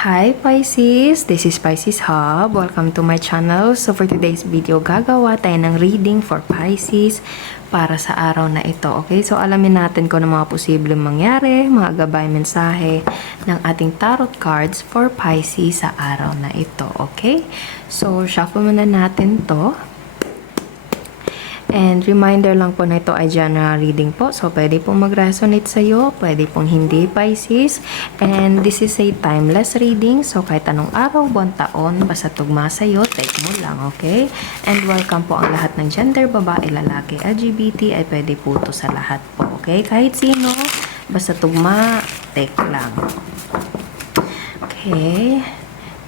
Hi Pisces! This is Pisces Hub. Welcome to my channel. So for today's video, gagawa tayo ng reading for Pisces para sa araw na ito. Okay? So alamin natin kung ano mga posibleng mangyari, mga gabay mensahe ng ating tarot cards for Pisces sa araw na ito. Okay? So shuffle muna natin to. And reminder lang po na ito ay general reading po. So, pwede pong mag-resonate sa'yo, pwede pong hindi, Pisces. And this is a timeless reading. So, kahit anong araw, buwan, taon, basta tugma sa'yo, take mo lang, okay? And welcome po ang lahat ng gender, babae, lalaki, LGBT, ay pwede po ito sa lahat po, okay? Kahit sino, basta tugma, take lang. Okay.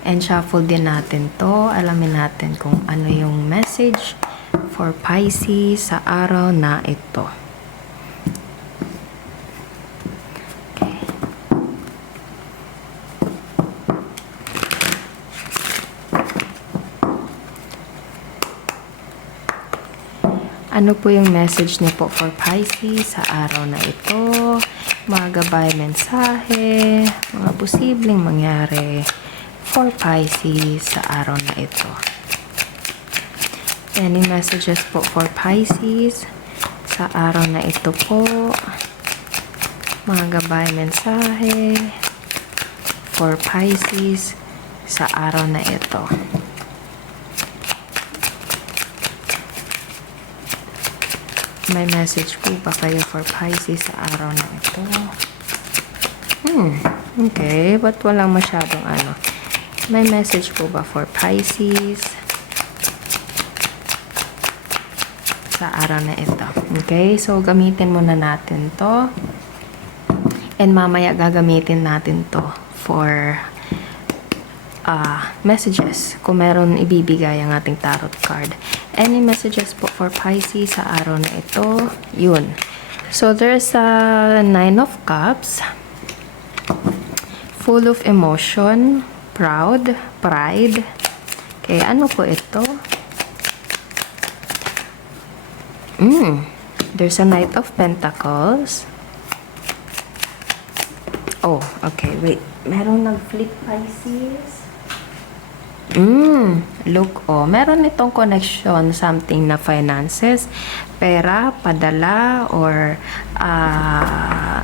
And shuffle din natin to. Alamin natin kung ano yung message for Pisces sa araw na ito. Okay. Ano po yung message niyo po for Pisces sa araw na ito? Mga gabay mensahe, mga posibleng mangyari for Pisces sa araw na ito. Any messages po for Pisces sa araw na ito po? Mga gabay mensahe for Pisces sa araw na ito. May message po ba kayo for Pisces sa araw na ito? Okay, but walang masyadong ano. May message po ba for Pisces sa araw na ito? Okay, so gamitin muna natin to. And mamaya gagamitin natin to for messages. Kung meron ibibigay ang ating tarot card. Any messages po for Pisces sa araw na ito? Yun. So there's a 9 of Cups. Full of emotion. Proud. Pride. Okay, ano po ito? There's a Knight of Pentacles. Oh, okay. Wait. Merong nag-flip Pisces. Look, oh. Meron itong connection, something na finances, pera, padala, or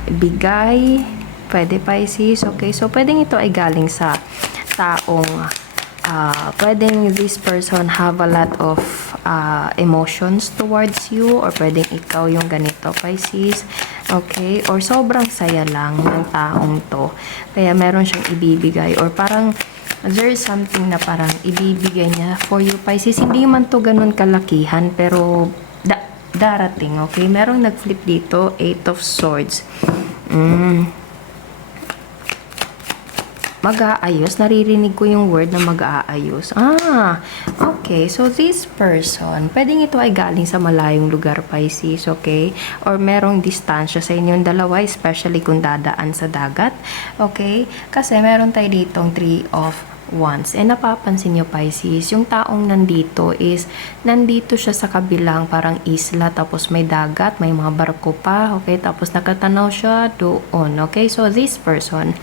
bigay. Pwede Pisces. Okay, so pwedeng ito ay galing sa taong pwedeng this person have a lot of emotions towards you, or pwedeng ikaw yung ganito, Pisces. Okay, or sobrang saya lang ng taong to, kaya meron siyang ibibigay, or parang there is something na parang ibibigay niya for you, Pisces. Hindi man to ganun kalakihan, pero darating. Okay, merong nag-flip dito, 8 of Swords. Mag-aayos. Naririnig ko yung word na mag-aayos. Okay. So, this person, pwedeng ito ay galing sa malayong lugar, Pisces, okay? Or merong distansya sa inyong dalawa, especially kung dadaan sa dagat, okay? Kasi meron tayo ditong 3 of Wands. And napapansin nyo, Pisces, yung taong nandito is, nandito siya sa kabilang parang isla, tapos may dagat, may mga barko pa, okay? Tapos nakatanaw siya doon, okay? So, this person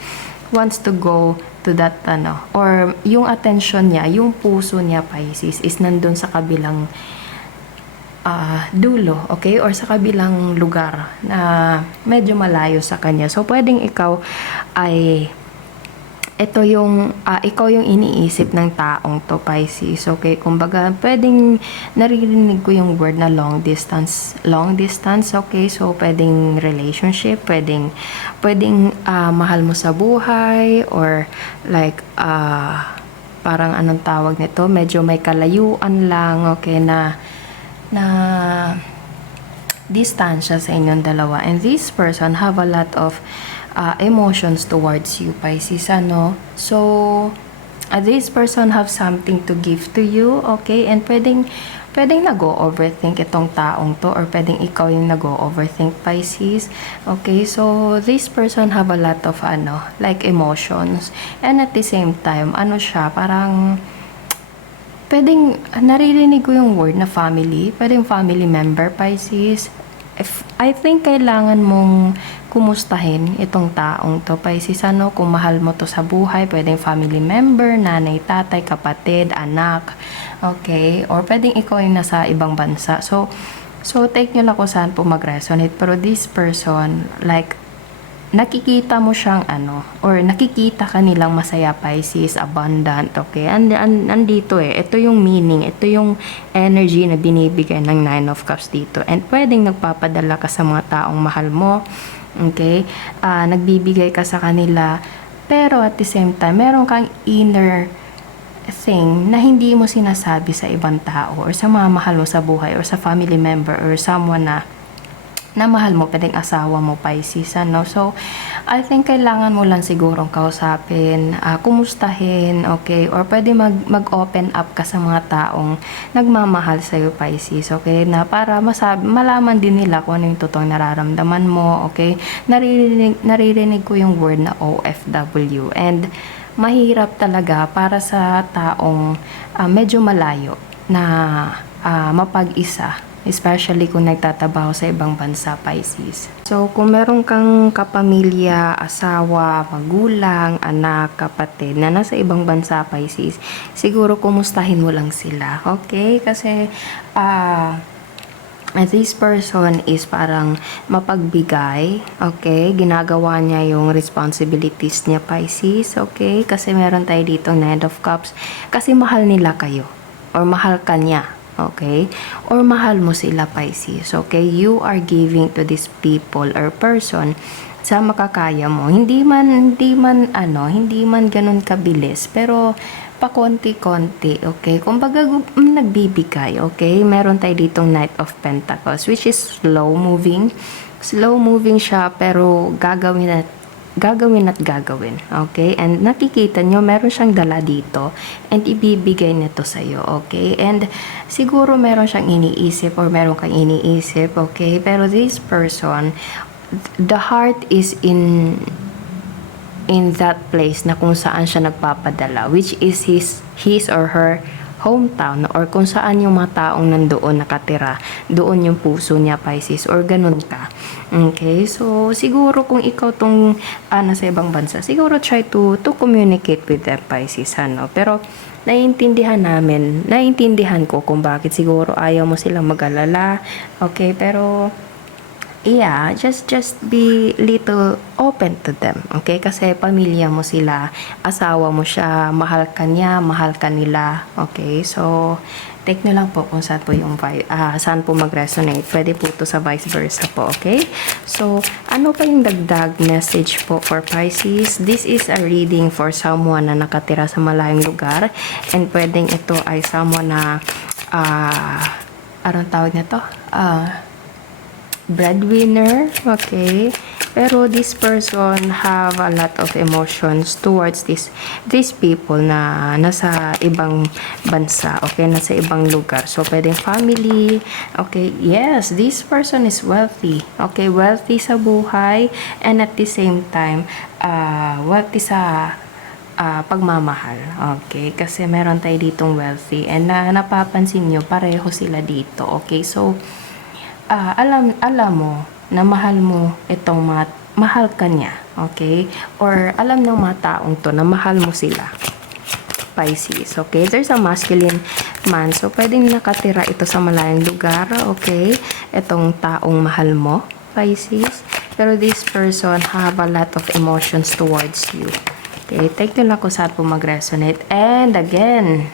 wants to go to that or yung attention niya, yung puso niya, Pisces, is nandun sa kabilang dulo, okay, or sa kabilang lugar na medyo malayo sa kanya. So pwedeng ikaw ay ito yung ikaw yung iniisip ng taong to, Pisces, okay? Kumbaga pwedeng naririnig ko yung word na long distance, okay? So pwedeng relationship, pwedeng mahal mo sa buhay, or like parang anong tawag nito, medyo may kalayuan lang, okay, na distansya sa inyong dalawa. And this person have a lot of emotions towards you, Pisces, so this person have something to give to you, okay? And pwedeng nag-o-overthink itong taong to, or pwedeng ikaw yung nag-o-overthink, Pisces, okay? So this person have a lot of like emotions, and at the same time siya, parang pwedeng naririnig ko yung word na family, pwedeng family member, Pisces. I think kailangan mong kumustahin itong taong to, Pisces, ano, kung mahal mo to sa buhay, pwedeng family member, nanay, tatay, kapatid, anak, okay, or pwedeng ikaw yung nasa ibang bansa. So take nyo lang kung saan po mag-resonate, pero this person, like, nakikita mo siyang ano, or nakikita ka nilang masaya, Pisces, abundant, okay? Andito ito yung meaning, ito yung energy na binibigay ng Nine of Cups dito. And pwedeng nagpapadala ka sa mga taong mahal mo, okay? Nagbibigay ka sa kanila, pero at the same time, meron kang inner thing na hindi mo sinasabi sa ibang tao, or sa mga mahal mo sa buhay, or sa family member, or someone na mahal mo, pwedeng asawa mo, Pisces, ano. So, I think kailangan mo lang sigurong kausapin, kumustahin, okay, or pwede mag-open up ka sa mga taong nagmamahal sa'yo, Pisces, okay, na para malaman din nila kung ano yung totoong nararamdaman mo, okay. Naririnig ko yung word na OFW, and mahirap talaga para sa taong medyo malayo na mapag-isa, especially kung nagtatabaho sa ibang bansa, Pisces. So, kung meron kang kapamilya, asawa, magulang, anak, kapatid na nasa ibang bansa, Pisces, siguro kumustahin mo lang sila, okay? Kasi, this person is parang mapagbigay, okay? Ginagawa niya yung responsibilities niya, Pisces, okay? Kasi meron tayo dito Knight of Cups, kasi mahal nila kayo, or mahal ka niya, okay? Or mahal mo sila, Pisces, okay? You are giving to these people or person sa makakaya mo. Hindi man ganun kabilis, pero pakonti-konti, okay? Kumbaga, nagbibigay, okay? Meron tayo ditong Knight of Pentacles, which is slow moving. Slow moving siya, pero gagawin at gagawin, okay? And nakikita nyo, meron siyang dala dito, and ibibigay nito sa'yo, okay? And siguro meron siyang iniisip, or meron kang iniisip, okay? Pero this person, the heart is in that place na kung saan siya nagpapadala, which is his or her hometown, or kung saan yung mga taong nandoon nakatira, doon yung puso niya, Pisces, or ganun ka. Okay, so siguro kung ikaw tong nasa ibang bansa, siguro try to communicate with them, Pisces, ano. Pero naiintindihan ko kung bakit siguro ayaw mo silang mag-alala, okay, pero yeah, just be little open to them, okay? Kasi pamilya mo sila, asawa mo siya, mahal ka niya, mahal ka nila, okay? So, take nyo lang po kung saan po saan po mag-resonate. Pwede po to sa vice versa po, okay? So, ano pa yung dagdag message po for Pisces? This is a reading for someone na nakatira sa malayong lugar, and pwedeng ito ay someone na anong tawag nito? Breadwinner, okay? Pero this person have a lot of emotions towards these people na nasa ibang bansa, okay? Nasa ibang lugar. So, pwedeng family, okay? Yes, this person is wealthy, okay? Wealthy sa buhay, and at the same time, wealthy sa pagmamahal, okay? Kasi meron tayo ditong wealthy, and napapansin nyo, pareho sila dito, okay? So, alam mo na mahal mo itong mahal ka niya, okay? Or alam ng mga taong to na mahal mo sila, Pisces, okay? There's a masculine man, so pwedeng nakatira ito sa malayong lugar, okay? Itong taong mahal mo, Pisces. Pero this person have a lot of emotions towards you, okay? Take nyo lang kung saan po mag-resonate. And again,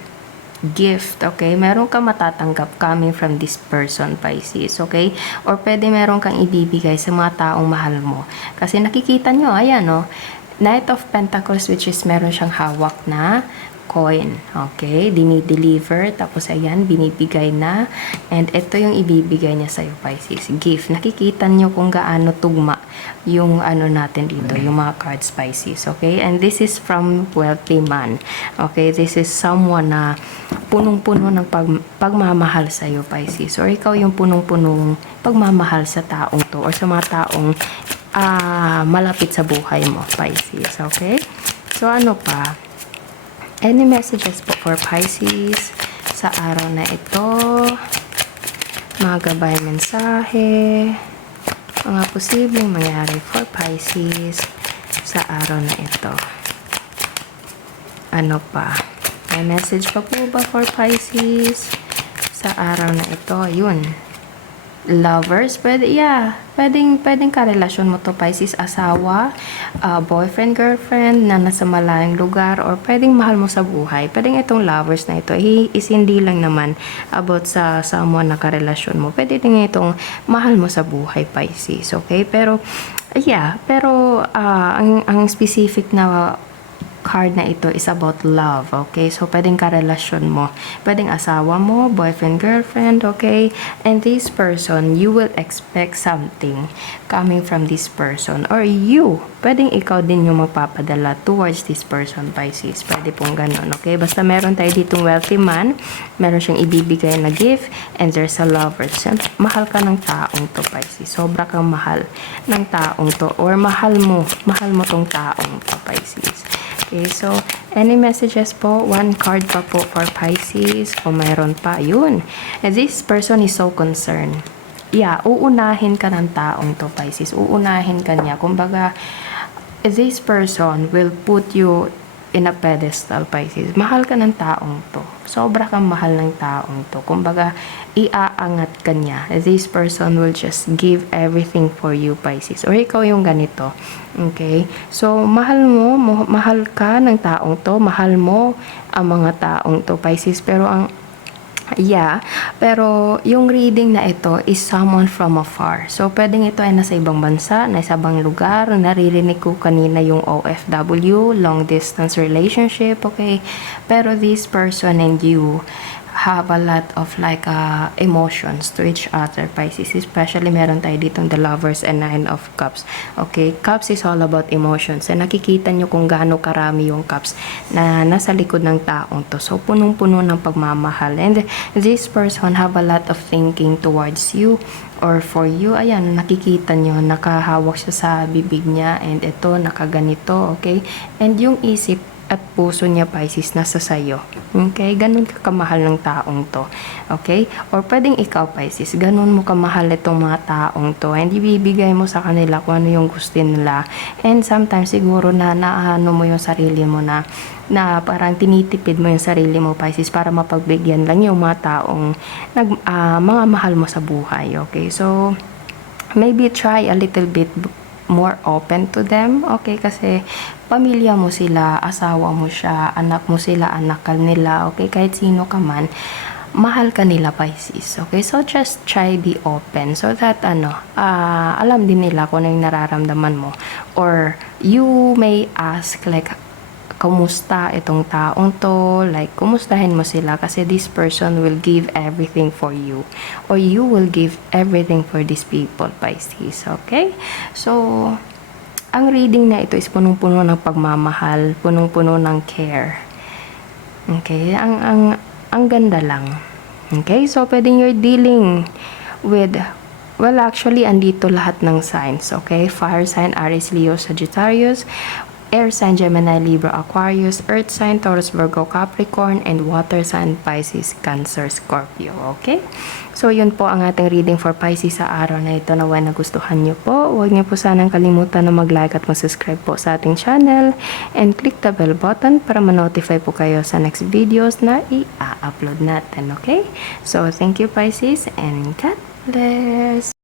gift, okay? Meron kang matatanggap coming from this person, Pisces, okay? Or pwede meron kang ibibigay sa mga taong mahal mo. Kasi nakikita nyo, ayan, no? Knight of Pentacles, which is meron siyang hawak na coin, okay? Dinideliver, tapos ayan, binibigay na. And ito yung ibibigay niya sa'yo, Pisces. Gift. Nakikita nyo kung gaano tugma yung ano natin dito, yung mga cards, Pisces, okay? And this is from wealthy man, okay? This is someone na punong-puno ng pagmamahal sa'yo, Pisces. Or ikaw yung punong-punong pagmamahal sa taong to, or sa mga taong malapit sa buhay mo, Pisces, okay? So, ano pa? Any messages po for Pisces sa araw na ito? Mga gabay mensahe. mga posibleng mangyari for Pisces sa araw na ito. Ano pa? May message pa po ba for Pisces sa araw na ito? Ayun. Lovers, pwedeng karelasyon mo to Pisces, asawa, boyfriend, girlfriend na nasa malayong lugar, or pwedeng mahal mo sa buhay. Pwedeng itong lovers na ito is hindi lang naman about sa someone na karelasyon mo. Pwede din itong mahal mo sa buhay Pisces, okay? Pero ang specific na card na ito is about love, okay? So, pwedeng karelasyon mo. Pwedeng asawa mo, boyfriend, girlfriend, okay? And this person, you will expect something coming from this person. Or you, pwedeng ikaw din yung magpapadala towards this person, Pisces. Pwede pong ganun, okay? Basta meron tayo ditong wealthy man, meron siyang ibibigay na gift, and there's a lover. Mahal ka ng taong to, Pisces. Sobra kang mahal ng taong to. Or mahal mo tong taong to, Pisces. Okay, so, any messages po? One card pa po for Pisces. Kung mayroon pa, yun. And this person is so concerned. Uunahin ka ng taong to, Pisces. Uunahin ka niya. Kumbaga, this person will put you in a pedestal, Pisces. Mahal ka ng taong to. Sobra kang mahal ng taong to. Kumbaga, iaangat ka niya. This person will just give everything for you, Pisces. Or ikaw yung ganito. Okay? So, mahal ka ng taong to. Mahal mo ang mga taong to, Pisces. Pero yung reading na ito is someone from afar. So, pwedeng ito ay nasa ibang bansa, nasa ibang lugar. Naririnig ko kanina yung OFW, long distance relationship, okay? Pero this person and you have a lot of emotions to each other, Pisces. Especially meron tayo ditong the lovers and 9 of cups. Okay, cups is all about emotions. And nakikita nyo kung gaano karami yung cups na nasa likod ng taong to. So, punong-puno ng pagmamahal. And this person have a lot of thinking towards you or for you. Ayan, nakikita nyo, nakahawak siya sa bibig niya. And ito, nakaganito, okay? And yung isip at puso niya, Pisces, nasa sayo. Okay? Ganun ka kamahal ng taong to. Okay? Or pwedeng ikaw, Pisces, ganun mo kamahal itong mga taong to. And ibibigay mo sa kanila kung ano yung gusto nila. And sometimes, siguro na naano mo yung sarili mo na parang tinitipid mo yung sarili mo, Pisces, para mapagbigyan lang yung mga taong mga mahal mo sa buhay. Okay? So, maybe try a little bit more open to them, okay? Kasi pamilya mo sila, asawa mo siya, anak mo sila, anak ka nila, okay? Kahit sino ka man, mahal ka nila, Pisces, okay? So, just try be open so that, alam din nila kung ano yung nararamdaman mo. Or, you may ask, kumusta itong taong to, kumustahin mo sila kasi this person will give everything for you or you will give everything for these people, Pisces, okay? So, ang reading na ito is punong-puno ng pagmamahal, punong-puno ng care. Okay? Ang ganda lang. Okay? So, pwedeng you're dealing with, actually, andito lahat ng signs, okay? Fire sign, Aries, Leo, Sagittarius, air sign, Gemini, Libra, Aquarius, earth sign, Taurus, Virgo, Capricorn, and water sign, Pisces, Cancer, Scorpio. Okay? So, yun po ang ating reading for Pisces sa araw na ito. Naway nagustuhan nyo po. Huwag nyo po sanang kalimutan na mag-like at mag-subscribe po sa ating channel. And click the bell button para ma-notify po kayo sa next videos na i-upload natin. Okay? So, thank you, Pisces, and God bless!